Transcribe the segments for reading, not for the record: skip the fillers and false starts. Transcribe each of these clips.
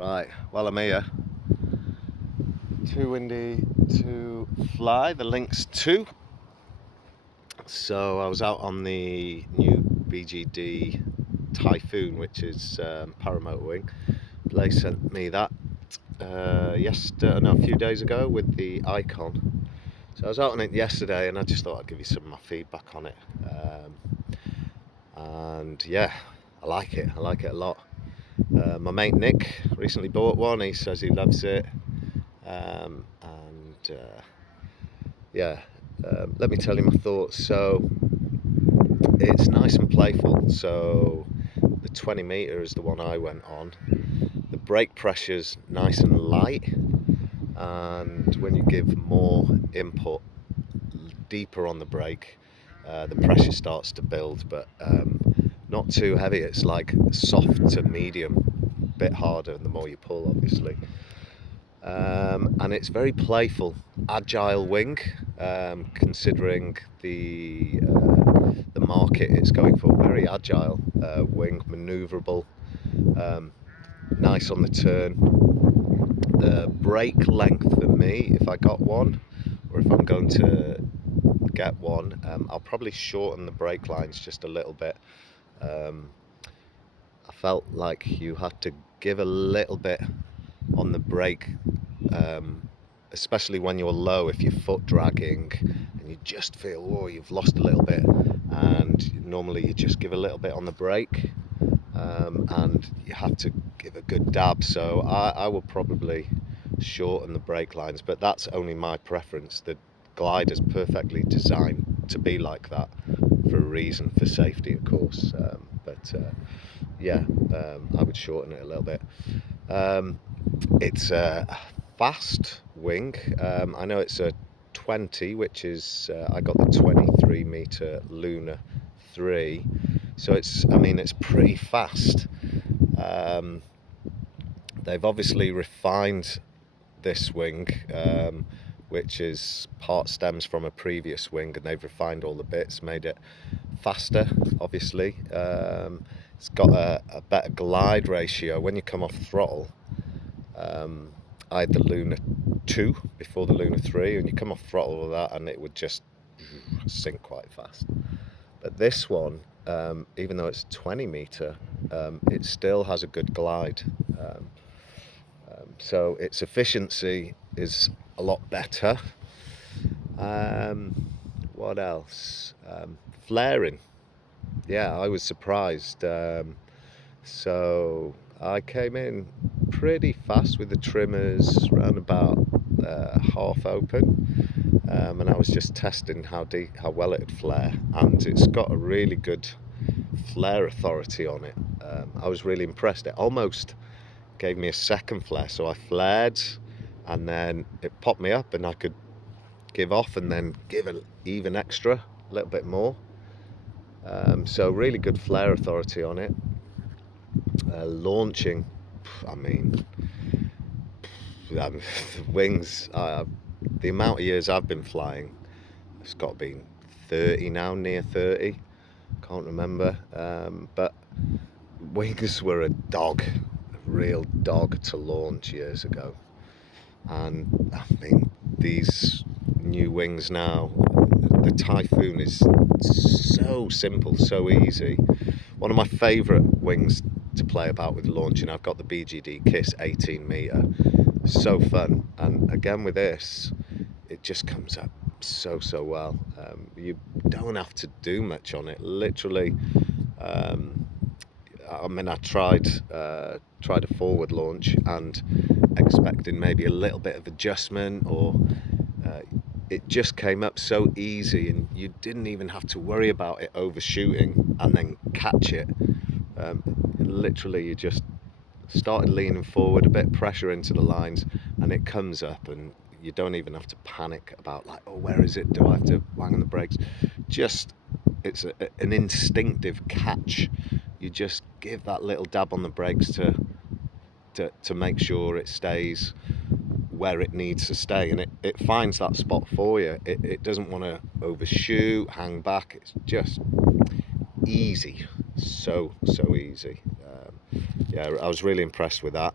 Right, well, I'm here. Too windy to fly, the Lynx 2. So I was out on the new BGD Typhoon, which is paramotor wing. Blaze sent me that a few days ago with the Icon. So I was out on it yesterday and I just thought I'd give you some of my feedback on it. And yeah, I like it a lot. My mate Nick recently bought one. He says he loves it. Let me tell you my thoughts. So it's nice and playful. So the 20 meter is the one I went on. The brake pressure's nice and light, and when you give more input deeper on the brake, the pressure starts to build, but not too heavy. It's like soft to medium, a bit harder the more you pull, obviously. And it's very playful, agile wing, considering the market it's going for. Very agile wing, manoeuvrable, nice on the turn. The brake length for me, if I got one, or if I'm going to get one, I'll probably shorten the brake lines just a little bit. I felt like you had to give a little bit on the brake, especially when you're low, if you're foot dragging and you just feel, oh, you've lost a little bit, and normally you just give a little bit on the brake, and you have to give a good dab. So I will probably shorten the brake lines, but that's only my preference. The glider's perfectly designed to be like that for a reason, for safety, of course. I would shorten it a little bit. It's a fast wing. I know it's a 20, which is I got the 23 meter Luna 3, so it's pretty fast. They've obviously refined this wing, which is part stems from a previous wing, and they've refined all the bits, made it faster, obviously. It's got a better glide ratio when you come off throttle. I had the Luna 2 before the Luna 3, and you come off throttle with that and it would just sink quite fast. But this one, even though it's 20 meter, it still has a good glide. So its efficiency is a lot better. What else? Flaring. Yeah, I was surprised. So I came in pretty fast with the trimmers around about half open, and I was just testing how well it would flare, and it's got a really good flare authority on it. I was really impressed. It almost gave me a second flare, so I flared and then it popped me up and I could give off and then give an even extra, a little bit more. So really good flare authority on it. Launching, the wings, the amount of years I've been flying, it's got to be 30 now, near 30, can't remember, but wings were a real dog to launch years ago. And these new wings now, the Typhoon is so simple, so easy. One of my favourite wings to play about with launching, I've got the BGD Kiss 18 meter. So fun, and again with this, it just comes up so well. You don't have to do much on it, literally. I tried a forward launch and expecting maybe a little bit of adjustment, or it just came up so easy, and you didn't even have to worry about it overshooting and then catch it. Literally, you just started leaning forward, a bit pressure into the lines, and it comes up, and you don't even have to panic about, like, oh, where is it? Do I have to wang on the brakes? Just, it's an instinctive catch. You just give that little dab on the brakes to make sure it stays where it needs to stay, and it finds that spot for you. It doesn't want to overshoot, hang back. It's just easy, so easy. I was really impressed with that.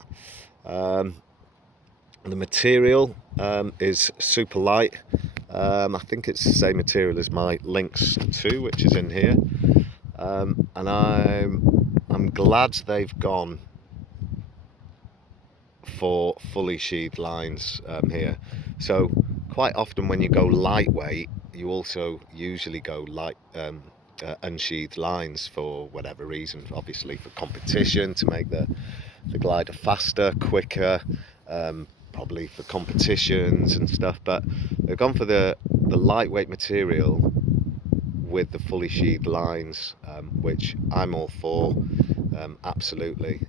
The material is super light. I think it's the same material as my Lynx 2, which is in here, and I'm glad they've gone for fully sheathed lines here. So quite often when you go lightweight, you also usually go light unsheathed lines for whatever reason, obviously for competition, to make the glider faster, quicker, probably for competitions and stuff. But they've gone for the lightweight material with the fully sheathed lines, which I'm all for. Absolutely.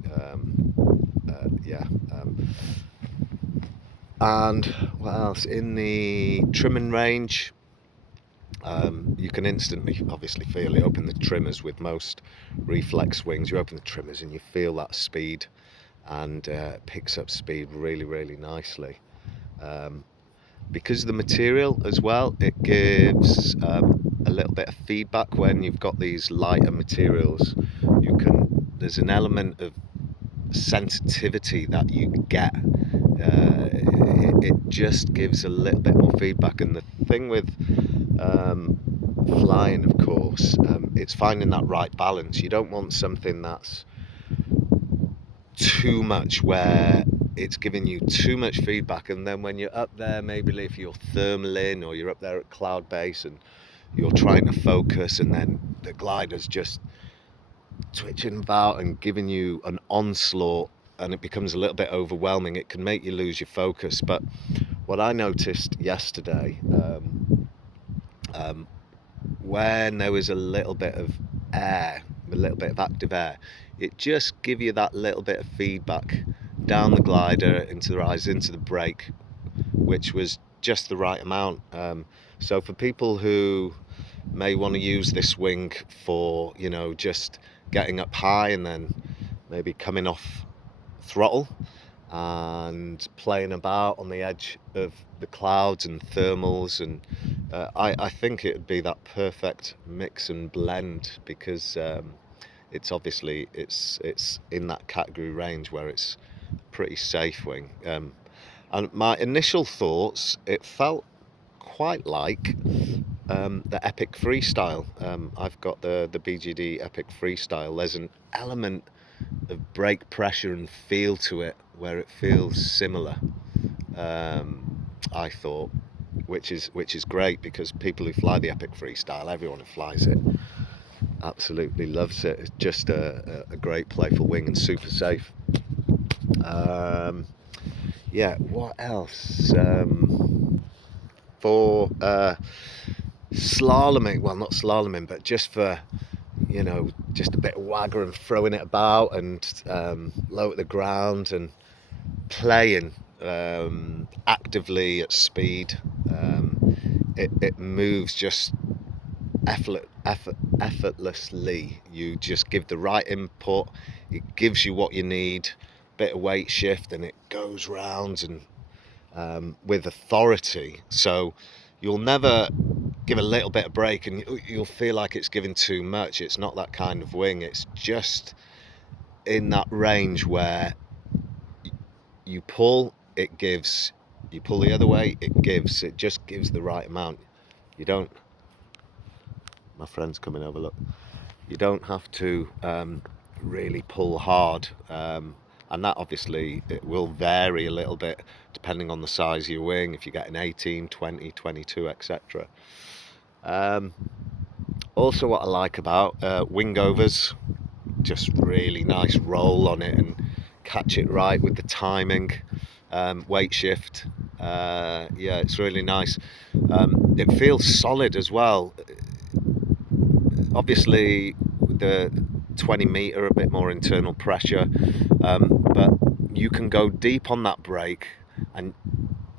Yeah. And what else? In the trimming range, you can instantly obviously feel it. Open the trimmers with most reflex wings, you open the trimmers and you feel that speed, and it picks up speed really nicely. Because of the material as well, it gives a little bit of feedback. When you've got these lighter materials, there's an element of sensitivity that you get. It just gives a little bit more feedback. And the thing with flying, of course, it's finding that right balance. You don't want something that's too much, where it's giving you too much feedback, and then when you're up there, maybe if you're thermaling or you're up there at cloud base and you're trying to focus, and then the glider's just twitching about and giving you an onslaught, and it becomes a little bit overwhelming, it can make you lose your focus. But what I noticed yesterday, when there was a little bit of air, a little bit of active air, it just give you that little bit of feedback down the glider, into the rise, into the brake, which was just the right amount. So for people who may want to use this wing for, just getting up high and then maybe coming off throttle and playing about on the edge of the clouds and thermals, and I think it would be that perfect mix and blend, because it's obviously it's in that category range where it's a pretty safe wing. And my initial thoughts, it felt quite like the Epic Freestyle. I've got the BGD Epic Freestyle. There's an element of brake pressure and feel to it where it feels similar, I thought, which is great, because people who fly the Epic Freestyle, everyone who flies it absolutely loves it. It's just a great playful wing and super safe. Yeah, what else? For slaloming, well, not slaloming, but just for, just a bit of wagger and throwing it about, and low at the ground and playing actively at speed. It moves just effortlessly. You just give the right input, it gives you what you need, bit of weight shift, and it goes round, and with authority. So you'll never give a little bit of brake and you'll feel like it's giving too much. It's not that kind of wing. It's just in that range where you pull, it gives, you pull the other way, it gives. It just gives the right amount. You don't, my friend's coming over, look, you don't have to really pull hard, and that obviously it will vary a little bit depending on the size of your wing, if you get an 18, 20, 22, etc. Also, what I like about wing overs, just really nice roll on it and catch it right with the timing, weight shift. Yeah, it's really nice. It feels solid as well. Obviously the 20 meter, a bit more internal pressure, but you can go deep on that brake and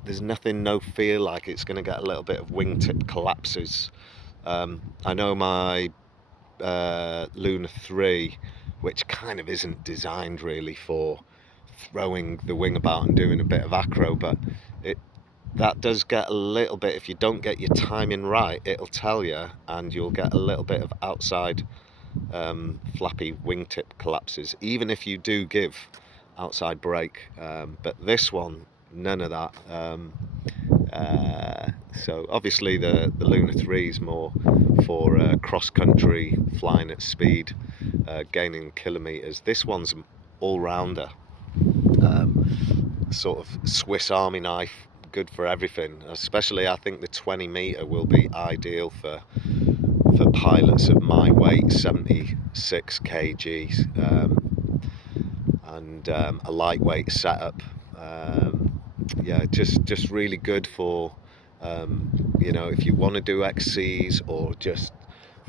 there's no feel like it's going to get a little bit of wingtip collapses. I know my Luna 3, which kind of isn't designed really for throwing the wing about and doing a bit of acro, but that does get a little bit, if you don't get your timing right, it'll tell you, and you'll get a little bit of outside flappy wingtip collapses, even if you do give outside brake, but this one, none of that. So obviously the Lunar 3 is more for cross-country flying at speed, gaining kilometres. This one's all-rounder, sort of Swiss Army knife, good for everything. Especially I think the 20-metre will be ideal for pilots of my weight, 76 kgs, and a lightweight setup. Yeah, just really good for you know, if you want to do XCs, or just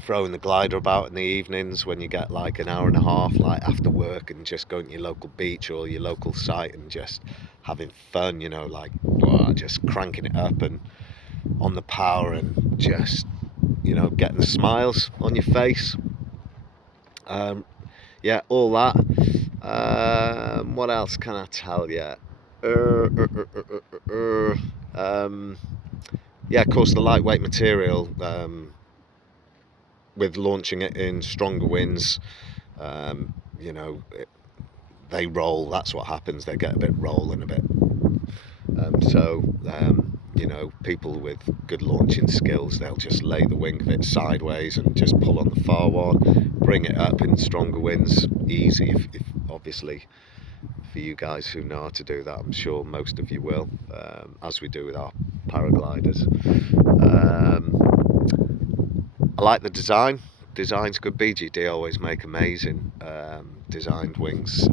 throwing the glider about in the evenings when you get like an hour and a half, like after work, and just going to your local beach or your local site and just having fun, you know, like just cranking it up and on the power, and just, you know, getting the smiles on your face. Yeah, all that. What else can I tell you? Yeah, of course, the lightweight material, with launching it in stronger winds, you know, they roll. That's what happens. They get a bit rolling a bit. You know, people with good launching skills, they'll just lay the wing of it sideways and just pull on the far one, bring it up in stronger winds, easy. If obviously, for you guys who know how to do that, I'm sure most of you will, as we do with our paragliders. I like the design. Design's good. BGD always make amazing designed wings.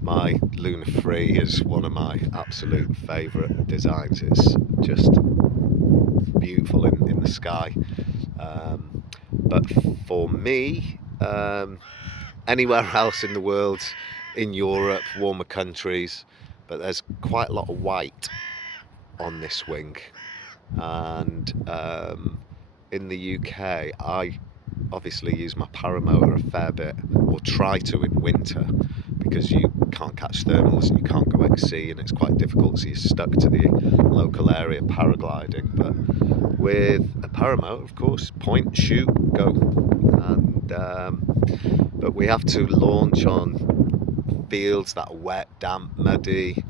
My Lunar 3 is one of my absolute favourite designs. It's just beautiful in the sky. But for me, anywhere else in the world, in Europe, warmer countries, but there's quite a lot of white on this wing, and in the UK I obviously use my paramotor a fair bit, or try to in winter, because you can't catch thermals and you can't go XC, and it's quite difficult, so you're stuck to the local area paragliding. But with a paramotor, of course, point, shoot, go. And but we have to launch on fields that are wet, damp, muddy,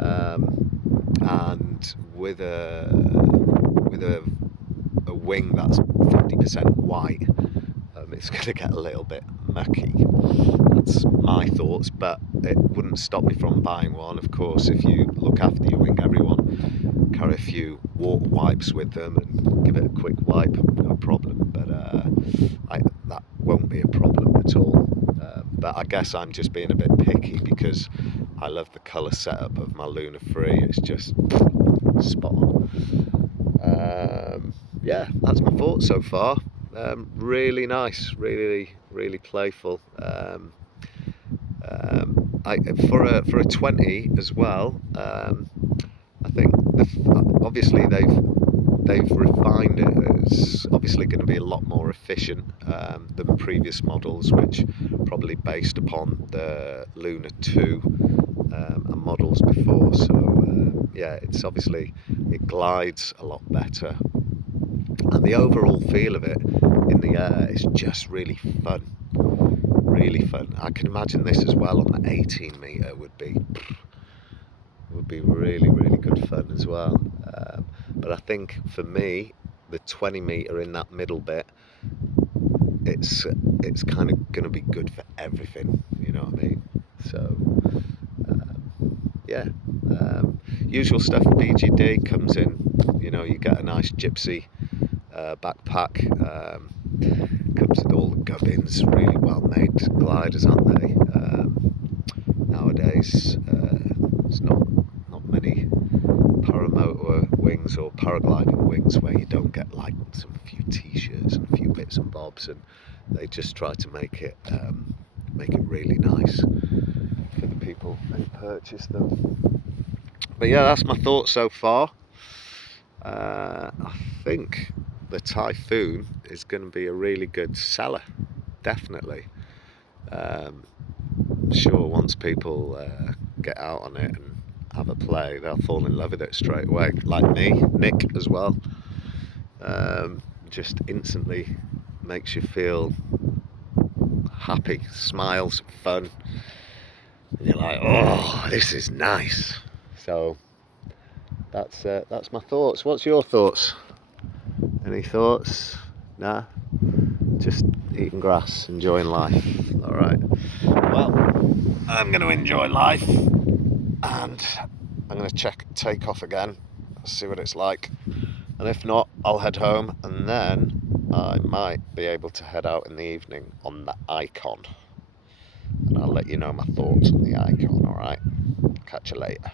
and with a wing that's 50% white, it's going to get a little bit mucky. That's my thoughts, but it wouldn't stop me from buying one. Of course, if you look after your wing, everyone carry a few water wipes with them and give it a quick wipe, no problem. But that won't be a problem at all. But I guess I'm just being a bit picky because I love the colour setup of my Lunar 3. It's just spot on. Yeah, that's my thoughts so far. Really nice, really playful. For a 20 as well. I think obviously they've refined it. It's obviously going to be a lot more efficient than previous models, which probably based upon the Lunar 2 and models before. So yeah, it's obviously, it glides a lot better, and the overall feel of it in the air is just really fun. Really fun. I can imagine this as well on the 18 metre would be really good fun as well. But I think for me, the 20 metre in that middle bit, it's kind of going to be good for everything. You know what I mean? So yeah, usual stuff. BGD comes in. You know, you get a nice gypsy backpack. Comes with all the gubbins, really well made gliders, aren't they? Nowadays, there's not many paramotor wings or paragliding wings where you don't get like some few t-shirts and a few bits and bobs, and they just try to make it really nice for the people who purchase them. But yeah, that's my thoughts so far. I think the Typhoon is going to be a really good seller, definitely. I'm sure once people get out on it and have a play, they'll fall in love with it straight away, like me, Nick as well. Just instantly makes you feel happy, smiles, fun. and you're like, oh, this is nice. So that's my thoughts. What's your thoughts? Any thoughts? Nah, just eating grass, enjoying life. All right. Well, I'm going to enjoy life, and I'm going to take off again, see what it's like. And if not, I'll head home, and then I might be able to head out in the evening on the Icon. And I'll let you know my thoughts on the Icon, alright? Catch you later.